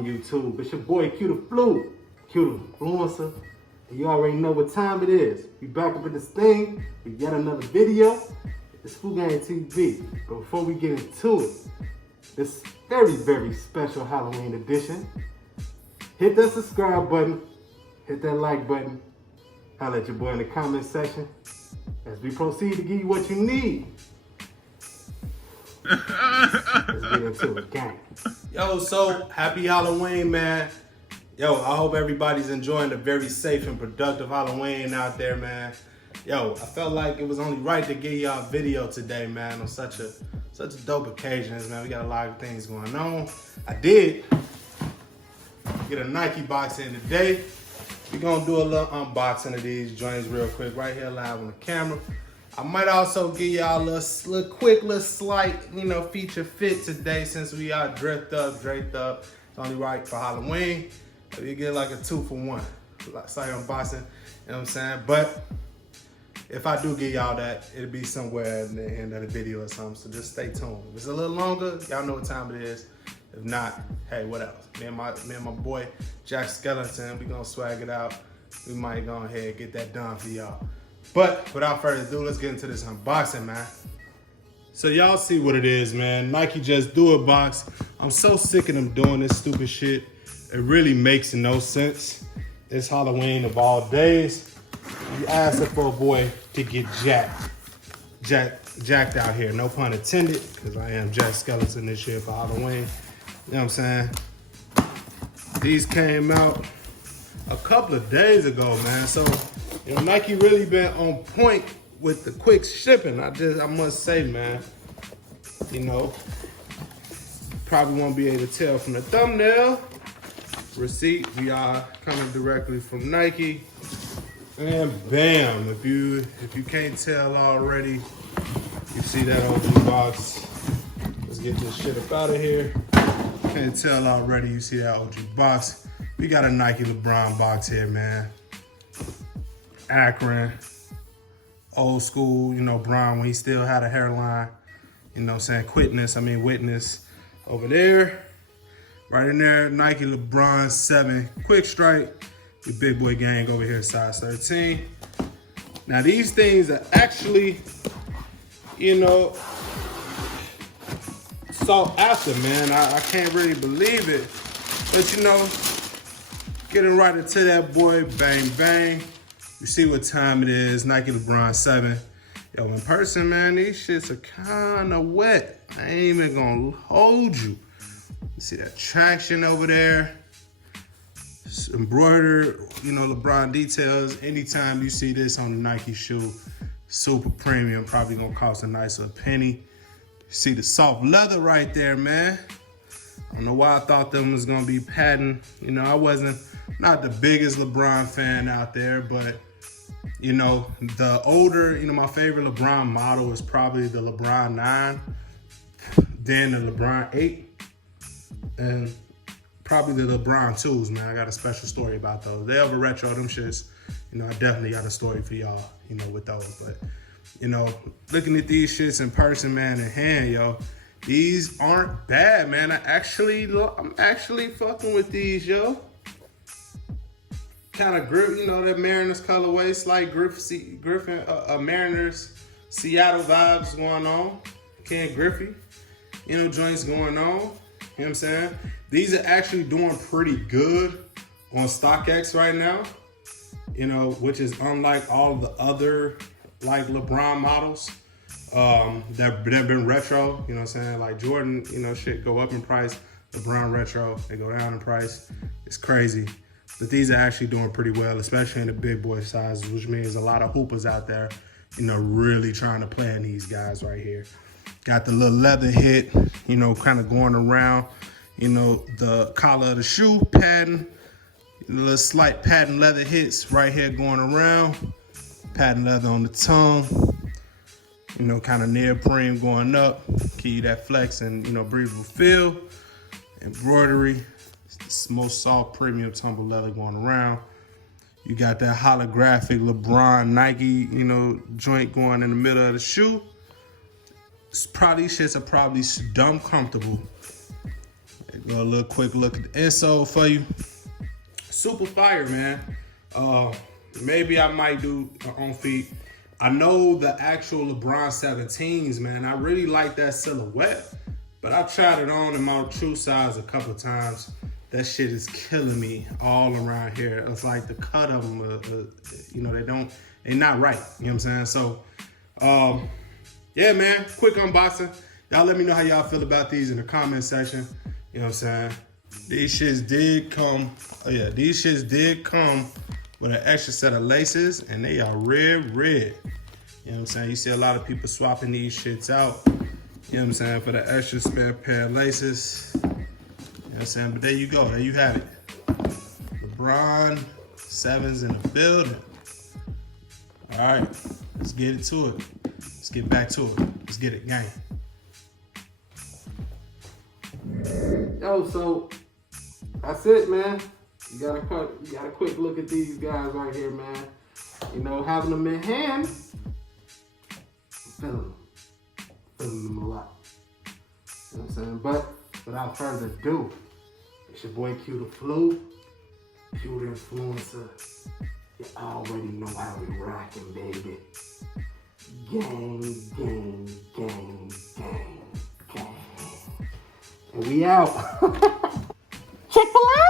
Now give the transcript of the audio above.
Welcome YouTube. It's your boy Q the Flu, Q the Influencer. And you already know what time it is. We back up in this thing with yet another video. It's Flu Gang TV. But before we get into it, this very, very special Halloween edition, hit that subscribe button, hit that like button, holla at your boy in the comment section as we proceed to give you what you need. Let's get into it, gang. Yo, so happy Halloween, man. Yo, I hope everybody's enjoying a very safe and productive Halloween out there, man. Yo, I felt like it was only right to give y'all a video today, man, on such a dope occasion, man. We got a lot of things going on. I did get a Nike box in today. We're gonna do a little unboxing of these joints real quick, right here live on the camera. I might also give y'all a little quick, slight, feature fit today since we are draped up. It's only right for Halloween. You get like a 2-for-1. Slight unboxing, you know what I'm saying? But if I do give y'all that, it'll be somewhere in the end of the video or something, so just stay tuned. If it's a little longer, y'all know what time it is. If not, hey, what else? Me and my boy, Jack Skeleton, we gonna swag it out. We might go ahead and get that done for y'all. But without further ado, let's get into this unboxing, man. So y'all see what it is, man. Nike Just Do It box. I'm so sick of them doing this stupid shit. It really makes no sense. It's Halloween of all days. You asking for a boy to get jacked out here. No pun intended, because I am Jack Skeleton this year for Halloween. You know what I'm saying? These came out a couple of days ago, man. So, Nike really been on point with the quick shipping. I must say, man, probably won't be able to tell from the thumbnail. Receipt, we are coming directly from Nike. And bam, if you can't tell already, you see that OG box. Let's get this shit up out of here. Can't tell already, you see that OG box. We got a Nike LeBron box here, man. Akron, old school, Bron when he still had a hairline, witness over there. Right in there, Nike LeBron 7 Quick Strike. The big boy gang over here, size 13. Now these things are actually, sought after, man. I can't really believe it. But getting right into that boy, bang, bang. You see what time it is, Nike LeBron 7. Yo, in person, man, these shits are kinda wet. I ain't even gonna hold you. You see that traction over there? It's embroidered, LeBron details. Anytime you see this on a Nike shoe, super premium, probably gonna cost a nice little penny. You see the soft leather right there, man. I don't know why I thought them was gonna be patent. I wasn't not the biggest LeBron fan out there, but the older, my favorite LeBron model is probably the LeBron 9, then the LeBron 8, and probably the LeBron 2s, man. I got a special story about those. They ever retro, them shits, I definitely got a story for y'all, with those. But, looking at these shits in person, man, in hand, yo, these aren't bad, man. I'm actually fucking with these, yo. Kind of grip, that Mariners colorway, slight Griffin, Mariners Seattle vibes going on. Ken Griffey, joints going on. You know what I'm saying? These are actually doing pretty good on StockX right now, which is unlike all the other like LeBron models that have been retro. You know what I'm saying? Like Jordan, shit go up in price. LeBron retro, they go down in price. It's crazy. But these are actually doing pretty well, especially in the big boy sizes, which means a lot of hoopers out there, really trying to play in these guys right here. Got the little leather hit, kind of going around, the collar of the shoe pattern, little slight patent leather hits right here going around, patent leather on the tongue, kind of neoprene going up, give you that flex and, breathable feel, embroidery. Most soft premium tumble leather going around. You got that holographic LeBron Nike, joint going in the middle of the shoe. These shits are probably dumb comfortable. Go a little quick look at the insole for you. Super fire, man. Maybe I might do on feet. I know the actual LeBron 17s, man. I really like that silhouette, but I've tried it on in my true size a couple of times. That shit is killing me all around here. It's like the cut of them, you know, they're not right. You know what I'm saying? So, yeah, man, quick unboxing. Y'all let me know how y'all feel about these in the comment section. You know what I'm saying? These shits did come, these shits did come with an extra set of laces, and they are red. You know what I'm saying? You see a lot of people swapping these shits out, you know what I'm saying, for the extra spare pair of laces. You know what I'm saying? But there you go, there you have it. LeBron 7's in the building. All right, let's get it to it. Let's get back to it. Let's get it, gang. Yo, so that's it, man. You got a quick look at these guys right here, man. You know, having them in hand, feeling them a lot. You know what I'm saying? But without further ado, it's your boy Q the Flu, Q the Influencer. You already know how we rockin', baby. Gang, gang, gang, gang, gang. And we out. Chick-fil-A!